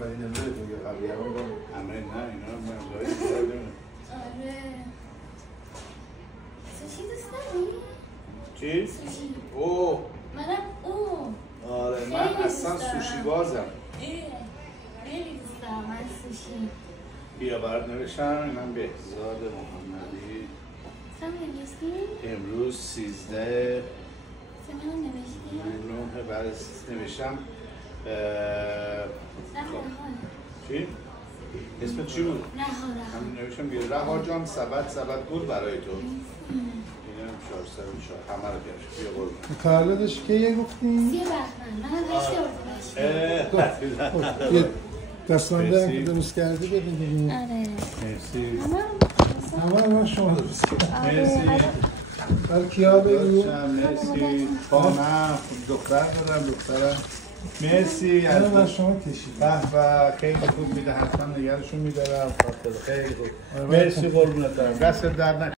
اولین امروز دیگه قبلی هم همه نه اینا مملایی داریم. آره. سوشی دوست داری؟ چی؟ سوشی. اوه. منم اوه. آره من اصلا سوشی بازم. خیلی دوست دارم من سوشی. بیا برات نوشتم اینم بهزاد محمدی. سم نوشتی؟ امروز 13 سم نوشتی؟ 9 بعد نوشتم چی؟ اسم چی بود؟ رها من نوشتم بیا رها جان سبد گل برای تو. اینم 404 همه رو بیارش بیا قربون. تولدش کیه گفتیم؟ 3 بهمن. منم 8 اردیبهشت. یه دستمانده هم که درست کردی بدین دیگه. آره. مرسی. همه شما درست کردی. مرسی. بر کیا بگو. مرسی. پانم دختر دارم دخترم. مرسی. من شما کشید. به خیلی خوب میده حتما نگرشون میدارم. خیلی خوب. مرسی قربونت برم. دست در